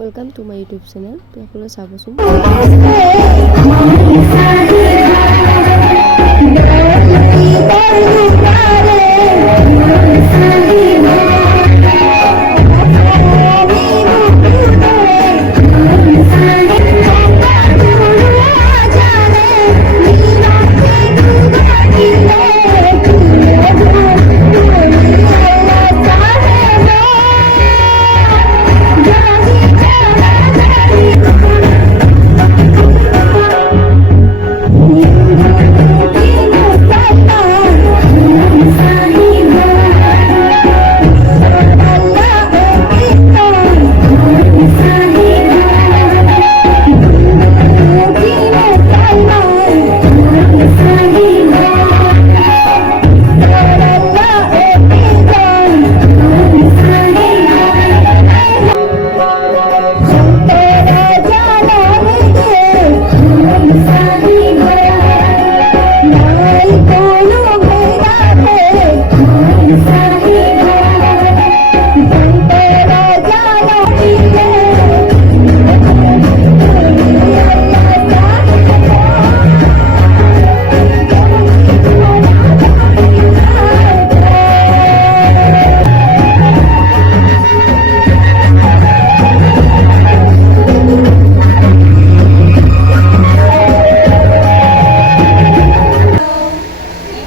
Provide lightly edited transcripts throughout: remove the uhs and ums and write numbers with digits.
Welcome to my YouTube channel. তো আপোনালোকে চাবচোন।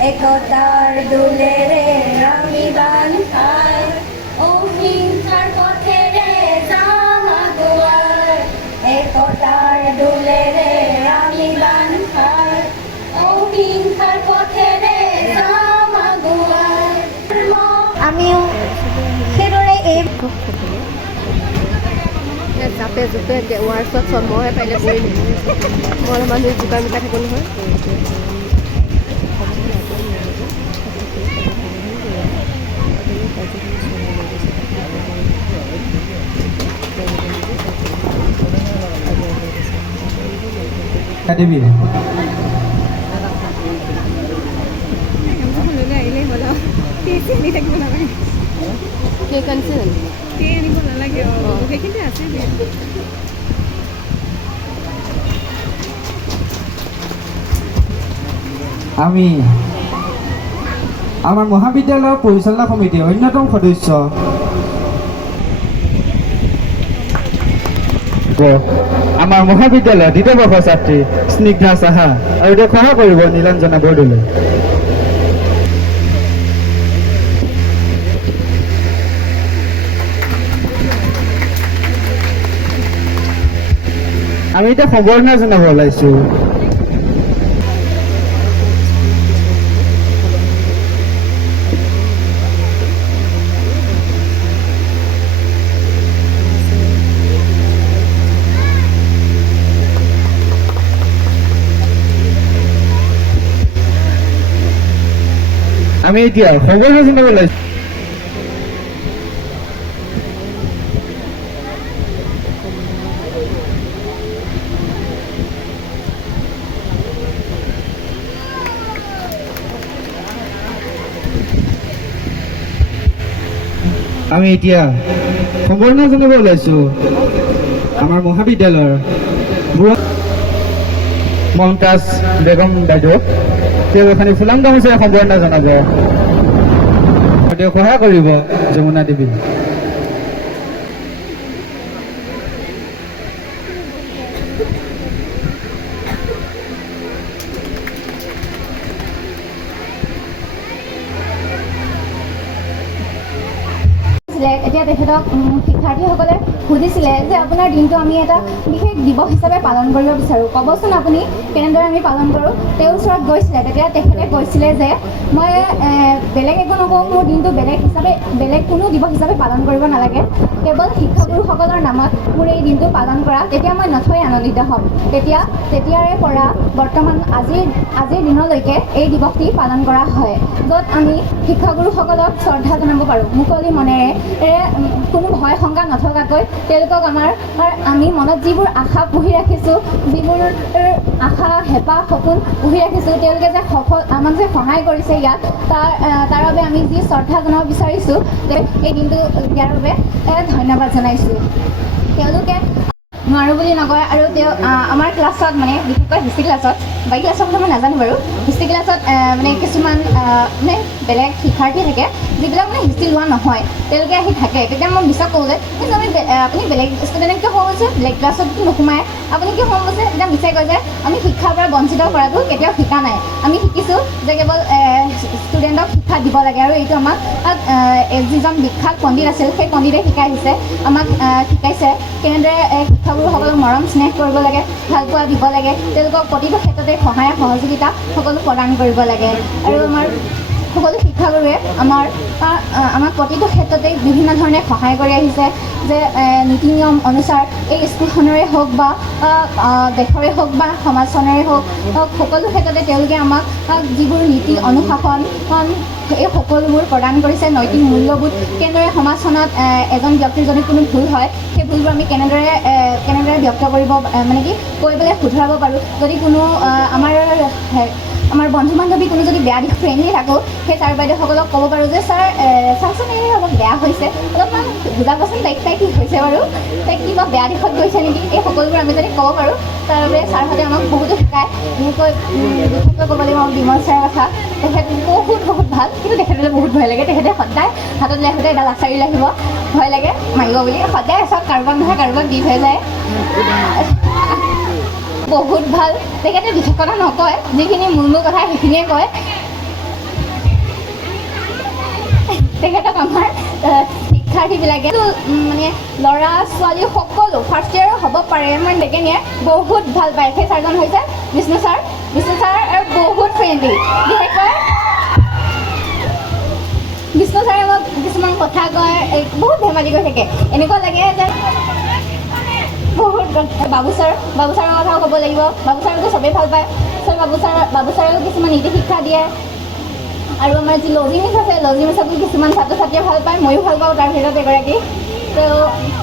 একতার দোলে রে আমি বানখাই অহিংসার পথে রে যাম আগুয়ার একতার দোলে রে আমি বানখাই অহিংসার পথে রে যাম আগুয়ার আমিও সেইদৰে এই জাপে জোপে ৱাৰ্ছত চব মহে পাৰিলে কৰি মই মানুহে জোকা মিকা থাকোঁ নহয়। দেৱী আহিলেই হ'ল আৰু আনি থাকিব নালাগে কেক আনিছে জানো? আনিব নালাগে সেইখিনিতে আছে আমি আমাৰ মহাবিদ্যালয়ৰ পৰিচালনা সমিতিৰ অন্যতম সদস্য আমাৰ মহাবিদ্যালয়ৰ দ্বিতীয় বৰ্ষৰ ছাত্ৰী স্নিগ্ধা সাহা আৰু তেওঁক সহায় কৰিব নীলাঞ্জনা বৰদলৈ। আমি এতিয়া সম্বৰ্ধনা জনাব ওলাইছো। আমি এতিয়া সম্বৰ্ধনা জনাব ওলাইছো। আমি এতিয়া সম্বৰ্ধনা জনাব ওলাইছো আমাৰ মহাবিদ্যালয়ৰ মমতাজ বেগম বাইদেউ। তেওঁ এখানি ফুলাম গামোচাৰে সম্বৰ্ধনা জনাব। তেওঁক সহায় কৰিব যমুনা দেৱী। এতিয়া তেখেতক শিক্ষাৰ্থীসকলে সুধিছিলে যে আপোনাৰ দিনটো আমি এটা বিশেষ দিৱস হিচাপে পালন কৰিব বিচাৰোঁ, ক'বচোন আপুনি কেনেদৰে আমি পালন কৰোঁ। তেওঁৰ ওচৰত গৈছিলে, তেতিয়া তেখেতে কৈছিলে যে মই বেলেগ একো নকওঁ, মোৰ দিনটো বেলেগ কোনো দিৱস হিচাপে পালন কৰিব নালাগে, কেৱল শিক্ষাগুৰুসকলৰ নামত মোৰ এই দিনটো পালন কৰা, তেতিয়া মই নথৈ আনন্দিত হ'ম। তেতিয়াৰে পৰা বৰ্তমান আজিৰ দিনলৈকে এই দিৱসটি পালন কৰা হয়, য'ত আমি শিক্ষাগুৰুসকলক শ্ৰদ্ধা জনাব পাৰোঁ মুকলি মনেৰে, কোনো ভয় শংকা নথকাকৈ তেওঁলোকক আমি মনত যিবোৰ আশা পুহি ৰাখিছোঁ, যিবোৰ আশা হেঁপাহ সপোন পুহি ৰাখিছোঁ, তেওঁলোকে যে আমাক যে সহায় কৰিছে ইয়াত তাৰ বাবে আমি যি শ্ৰদ্ধা জনাব বিচাৰিছোঁ, এই দিনটো দিয়াৰ বাবে ধন্যবাদ জনাইছোঁ। তেওঁলোকে নোৱাৰোঁ বুলি নকয় আৰু আমাৰ ক্লাছত মানে বিশেষকৈ হিষ্ট্ৰী ক্লাছত, বাকী ক্লাছৰ কথা মই নাজানো বাৰু, হিষ্ট্ৰী ক্লাছত মানে কিছুমান মানে বেলেগ শিক্ষাৰ্থী থাকে যিবিলাক মানে হিষ্ট্ৰী লোৱা নহয়, তেওঁলোকে আহি থাকে। তেতিয়া মই বিশ্বাস কৰোঁ যে কিন্তু আপুনি বেলেগ ষ্টুডেণ্টক কিয় সোমাব গৈছে, বেলেগ ক্লাছততো নোসোমায়, আপুনি কিয় সোমাব গৈছে, তেতিয়া মিছাই কয় যে আমি শিক্ষাৰ পৰা বঞ্চিত কৰাটো কেতিয়াও শিকা নাই। আমি শিকিছোঁ যে কেৱল ষ্টুডেণ্টক শিক্ষা দিব লাগে আৰু এইটো আমাক যিজন বিখ্যাত পণ্ডিত আছিল সেই পণ্ডিতে শিকাই আহিছে, আমাক শিকাইছে কেনেদৰে শিক্ষাগুৰুসকলক মৰম স্নেহ কৰিব লাগে, ভালপোৱা দিব লাগে, তেওঁলোকক প্ৰতিটো ক্ষেত্ৰতে সহায় সহযোগিতা সকলো প্ৰদান কৰিব লাগে। আৰু আমাৰ সকলো শিক্ষাগুৰুৱে আমাক প্ৰতিটো ক্ষেত্ৰতে বিভিন্ন ধৰণে সহায় কৰি আহিছে যে নীতি নিয়ম অনুসাৰ এই স্কুলখনৰে হওক বা দেশৰে হওক বা সমাজখনৰে হওক সকলো ক্ষেত্ৰতে তেওঁলোকে আমাক যিবোৰ নীতি অনুশাসন এই সকলোবোৰ প্ৰদান কৰিছে। নৈতিক মূল্যবোধ কেনেদৰে সমাজখনত এজন ব্যক্তিৰ যদি কোনো ভুল হয় সেই ভুলবোৰ আমি কেনেদৰে ব্যক্ত কৰিব মানে কি কৈ পেলাই শুধৰাব পাৰোঁ। যদি কোনো আমাৰ বন্ধু বান্ধৱী কোনো যদি বেয়া দিশ ফ্ৰেণ্ডলি থাকোঁ, সেই ছাৰ বাইদেউসকলক ক'ব পাৰোঁ যে চাওকচোন এই অলপ বেয়া হৈছে, অলপমান বুজাবচোন তাইক কি হৈছে বাৰু, তাইক কিবা বেয়া দিশত গৈছে নেকি, এই সকলোবোৰ আমি যদি ক'ব পাৰোঁ তাৰ বাবে ছাৰহঁতে আমাক বহুতো শিকায়। বিশেষকৈ ক'ব লাগিব বিমল ছাৰৰ কথা, তেখেত বহুত ভাল, কিন্তু তেখেতলৈ বহুত ভয় লাগে। তেখেতে সদায় হাতত সদায় এডাল আচাৰি লাগিব, ভয় লাগে মাৰিব বুলি, সদায় চব কাৰোবাক নহয় কাৰোবাক দি হৈ যায়। বহুত ভাল, তেখেতে বিশেষ কথা নকয়, যিখিনি মূল কথা সেইখিনিয়ে কয়। তেখেতক আমাৰ শিক্ষাৰ্থীবিলাকে মানে ল'ৰা ছোৱালী সকলো ফাৰ্ষ্ট ইয়েৰো হ'ব পাৰে, মই ছেকেণ্ড ইয়েৰ বহুত ভাল পায়। সেই ছাৰজন হৈছে বিষ্ণু ছাৰ বহুত ফ্ৰেণ্ডলি। বিশেষকৈ বিষ্ণু ছাৰে মোক কিছুমান কথা কয়, বহুত ধেমালি কৰি থাকে, এনেকুৱা লাগে যে বহুত। বাবু ছাৰৰ কথাও ক'ব লাগিব, বাবু ছাৰকো চবেই ভাল পায়। বাবু ছাৰেও কিছুমান নীতি শিক্ষা দিয়ে। আৰু আমাৰ যি লজি মিছ আছে, লজি মিছকো কিছুমান ছাত্ৰ ছাত্ৰীয়ে ভাল পায়, ময়ো ভাল পাওঁ তাৰ ভিতৰত এগৰাকী। তো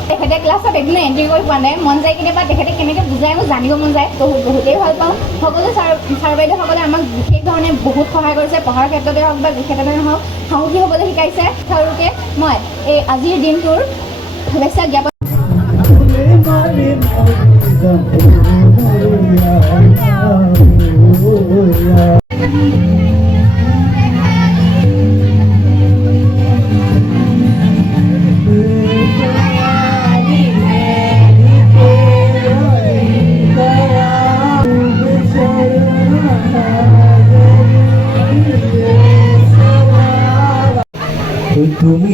তেখেতে ক্লাছত এদিনো এণ্ট্ৰি কৰি পোৱা নাই, মন যায় কেতিয়াবা তেখেতে কেনেকৈ বুজাই মোক জানিব মন যায়, বহুতেই ভাল পাওঁ। সকলো ছাৰ বাইদেউসকলে আমাক বিশেষ ধৰণে বহুত সহায় কৰিছে, পঢ়াৰ ক্ষেত্ৰতে হওক বা যি ক্ষেত্ৰতে নহওক সাহসী হ'বলৈ শিকাইছে। তেওঁলোকে মই এই আজিৰ দিনটোৰ শুভেচ্ছা জ্ঞাপন তুমি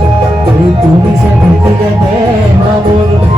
থাকিলে তুমি থাকিলে